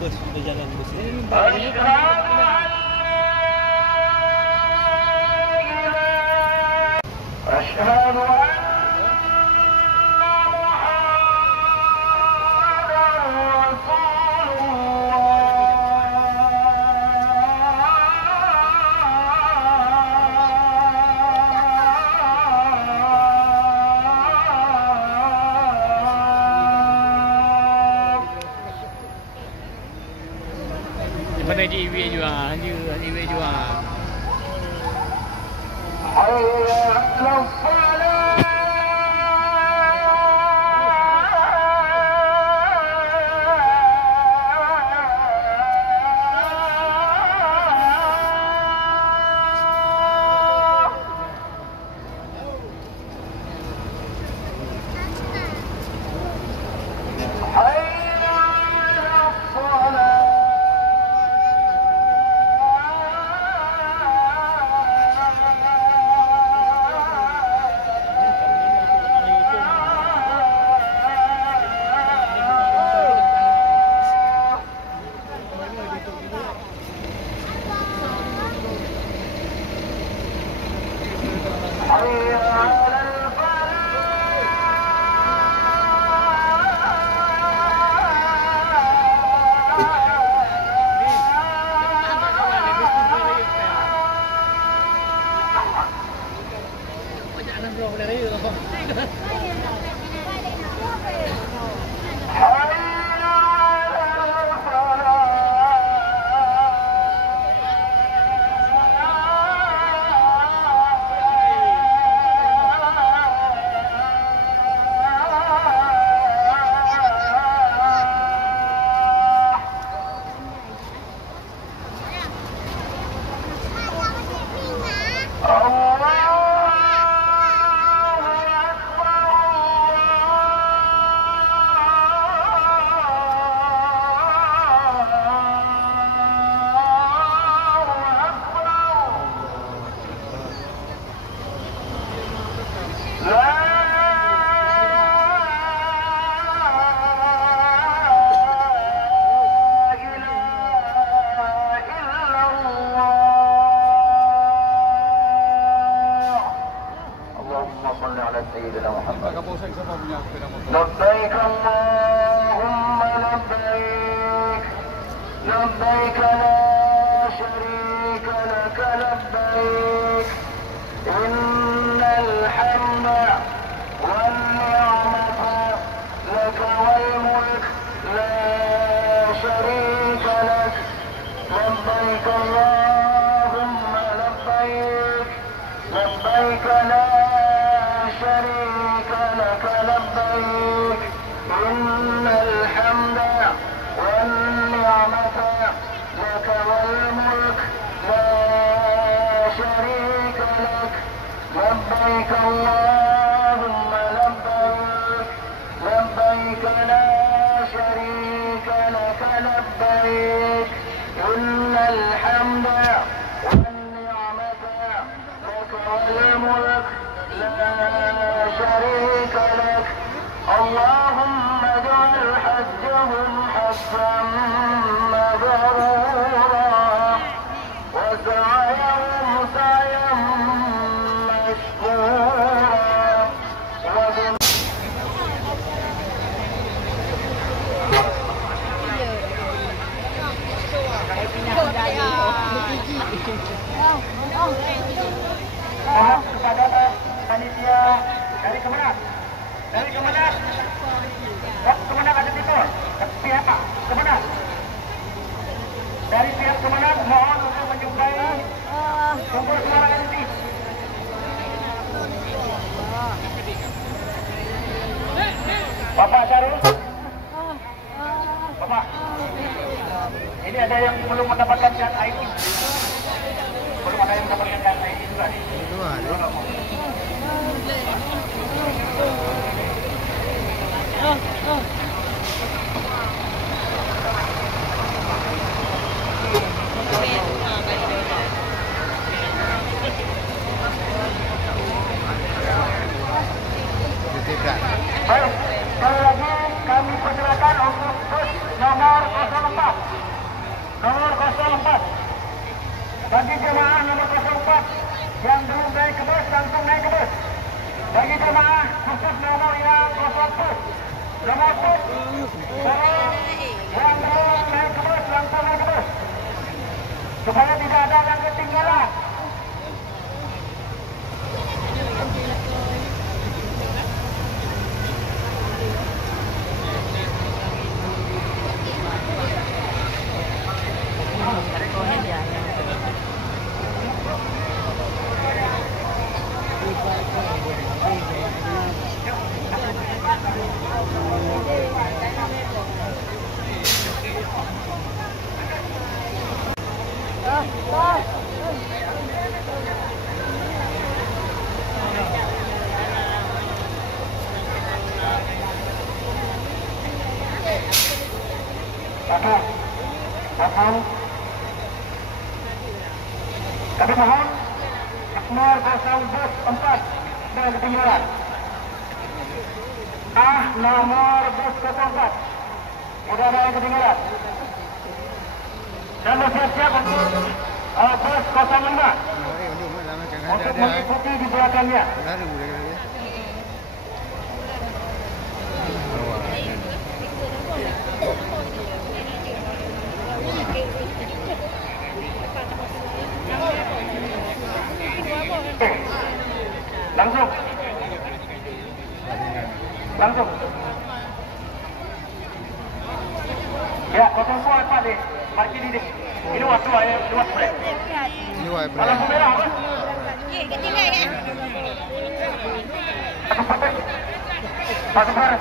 bus berjalan bus. Asyhadu an Mana di EV juga, di EV juga. لبيك اللهم لبيك لبيك لا شريك لك لبيك إن الحمد والنعمة لك والملك لا شريك لك لبيك اللهم لبيك لبيك لا شريك لك لبيك إن الحمد والنعمة لك والملك لا شريك لك لبيك اللهم لبيك لبيك لا شريك لك لبيك إن الحمد والنعمة لك والملك لا شريك لك اللهم اجعل حجهم حجا مبرورا وسعيهم سعيا مشكورا kepada panitia dari Kemenang. Dari Kemenang. Kemenang ada timur. Pihak Kemenang. Dari pihak Kemenang mohon untuk menjumpai kumpul suara nanti. Bapak Syarul. Bapak. Ini ada yang belum mendapatkan cat ID. Belum ada yang mendapatkan cat ID juga nih. Baik, sekali lagi kami persilakan untuk bus nomor 04. Bagi jemaah nomor 04 yang belum naik ke bus, langsung naik ke bus. Bagi jemaah khusus nomor yang 01 nomor bus yang belum naik ke bus, langsung naik ke bus supaya tidak ada yang ketinggalan. Kami mohon nomor 04 dan ketinggalan. Nomor bus 04 sudah ada yang ketinggalan. Dan bersiap-siap untuk bus 05 untuk mengikuti di belakangnya. Langsung. Ya, 04 deh. Parkir ini. Ini waktu saya luas boleh. Kalau merah apa? Iya, ketinggalan kan? Pasang bar.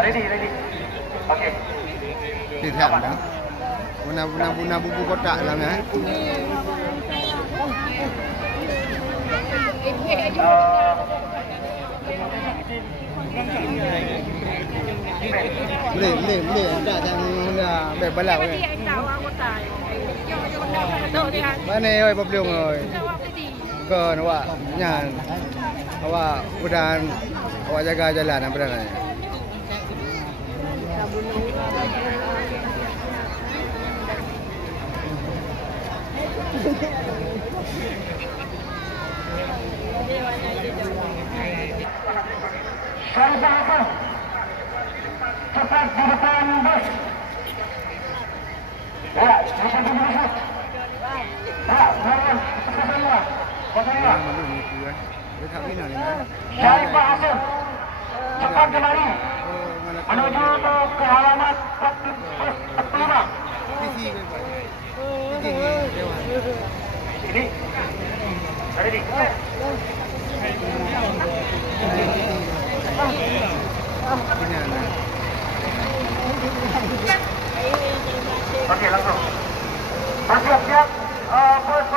Ready. Okey. Lihat dah. Guna buku kotak dalamnya. Boleh. Ada yang berbalap. Mana oi problem oi. Ke awak nyan. Awak udah awak jaga jalan apa dah. Syarifah cepat di depan bus. Ya, cepat di bus. Ya, jalan cepat semua. Syarifah Hasan cepat kemari menuju ke halaman 45. Ini ready. Okey, langsung. Bersiap-siap bus 06.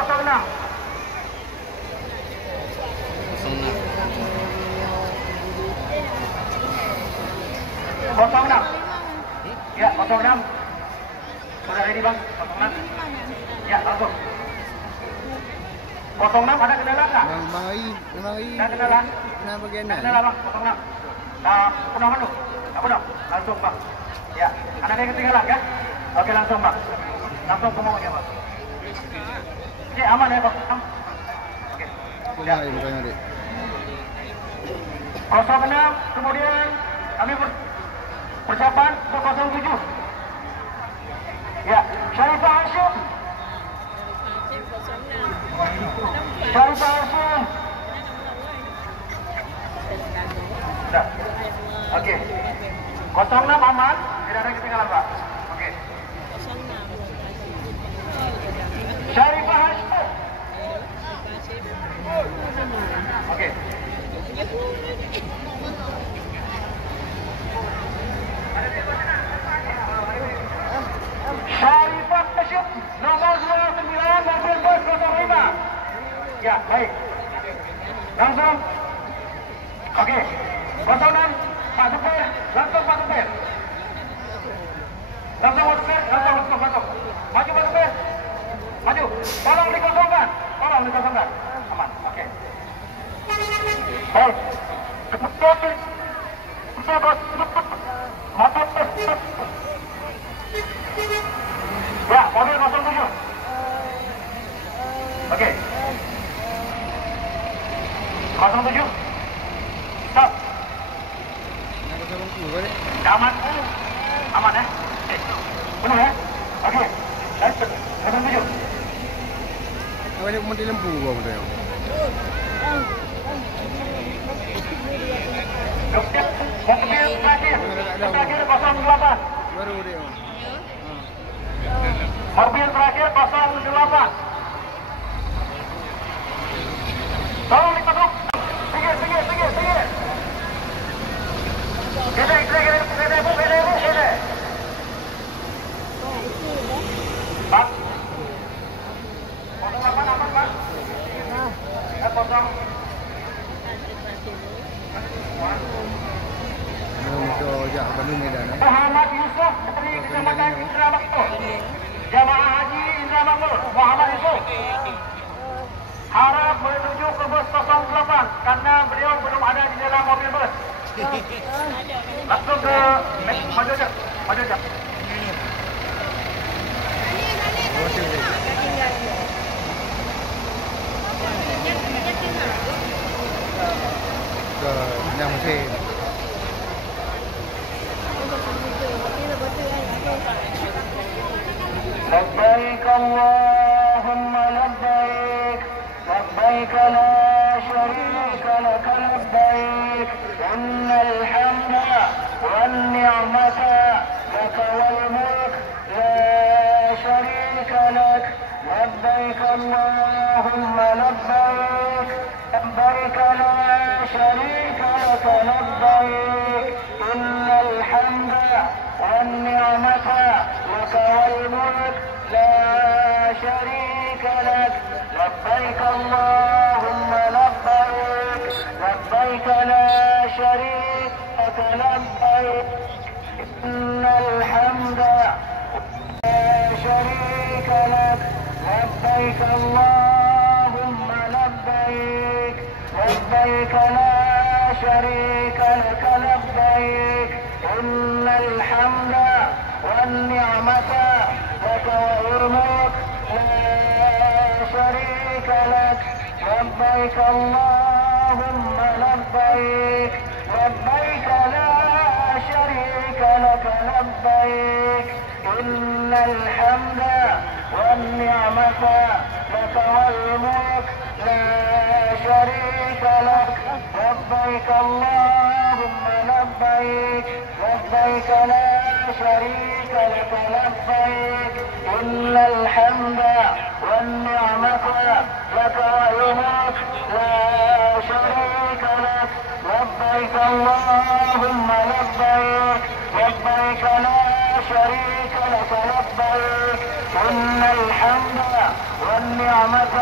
Ya, 06. Sudah ready bang? 06. Ya, langsung. 06 ada kendala tak? Bang Ai. Ada kendala? Kenapa bagian ni? Kendala bang, 06. Penuh menu. Tak penuh. Langsung bang. Ya, ada yang ketinggalan kan? Okey, langsung bang. Langsung semua dia bang. Okey, aman ya bang? Okey. Ya, bukan adik. 06, kemudian kami persiapan untuk 07. Ya, Syarifah Hashim. Dah. Okey. 06 aman, tidak ada ketinggalan Pak. Okey. Syarifah Hashim. Okey. Syarifah Hashim nomor 29 mobil bus 05. Ya, baik. Langsung. Okey. 06 Pak Supir, langsung Pak Supir. Langsung Pak Supir, langsung. Maju Pak Supir. Maju. Tolong dikosongkan. Aman. Okey. Baik. Ya, mobil 07. Okey. 07. Stop. Nak pasal bangku ke ni? Aman. Aman Penuh Okey. 07. Awak ni mati lembu ke apa tu? Mobil terakhir 08. Baru dia. Mobil terakhir 08. Tolong ditutup. Pinggir. Gede. Pak. 08 aman, Pak? Untuk jak Bandung Medan. Muhammad Yusuf dari Kecamatan Indra Makmur. Jamaah Haji Indra Makmur, Muhammad Yusuf. Harap menuju ke bus 08 karena beliau belum ada di dalam mobil bus. Langsung ke maju jap. Ke Penang Mesin. لبيك اللهم لبيك لبيك لا شريك لك لبيك إن الحمد والنعمة لك والملك لا شريك لك لبيك اللهم لبيك لبيك لا شريك لك لبيك إن الحمد والنعمة لك والملك لا شريك لك لبيك اللهم لبيك لبيك لا شريك لك لبيك إن الحمد لا شريك لك لبيك اللهم لبيك لبيك لا شريك لك لبيك إن الحمد والنعمة لك والملك لا شريك لك لبيك اللهم لبيك لبيك لا شريك لك لبيك إن الحمد والنعمة لك والملك لا شريك لك لبيك اللهم لبيك لبيك لا شريك لك لبيك إن الحمد والنعمة لك والملك لا شريك لك لبيك اللهم لبيك لبيك لا شريك لك لبيك إن الحمد والنعمة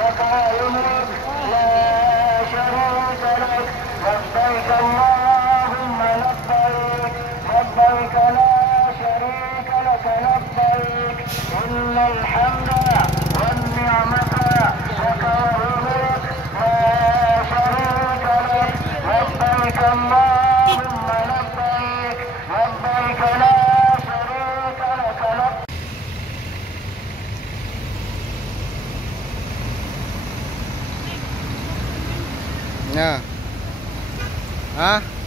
لك والملك لا شريك لك لبيك اللهم لبيك لبيك لا شريك لك لبيك إن الحمد والنعمة لك والملك لا شريك لك لبيك اللهم لبيك لبيك لا شريك لك لبيك. Ya. Ah.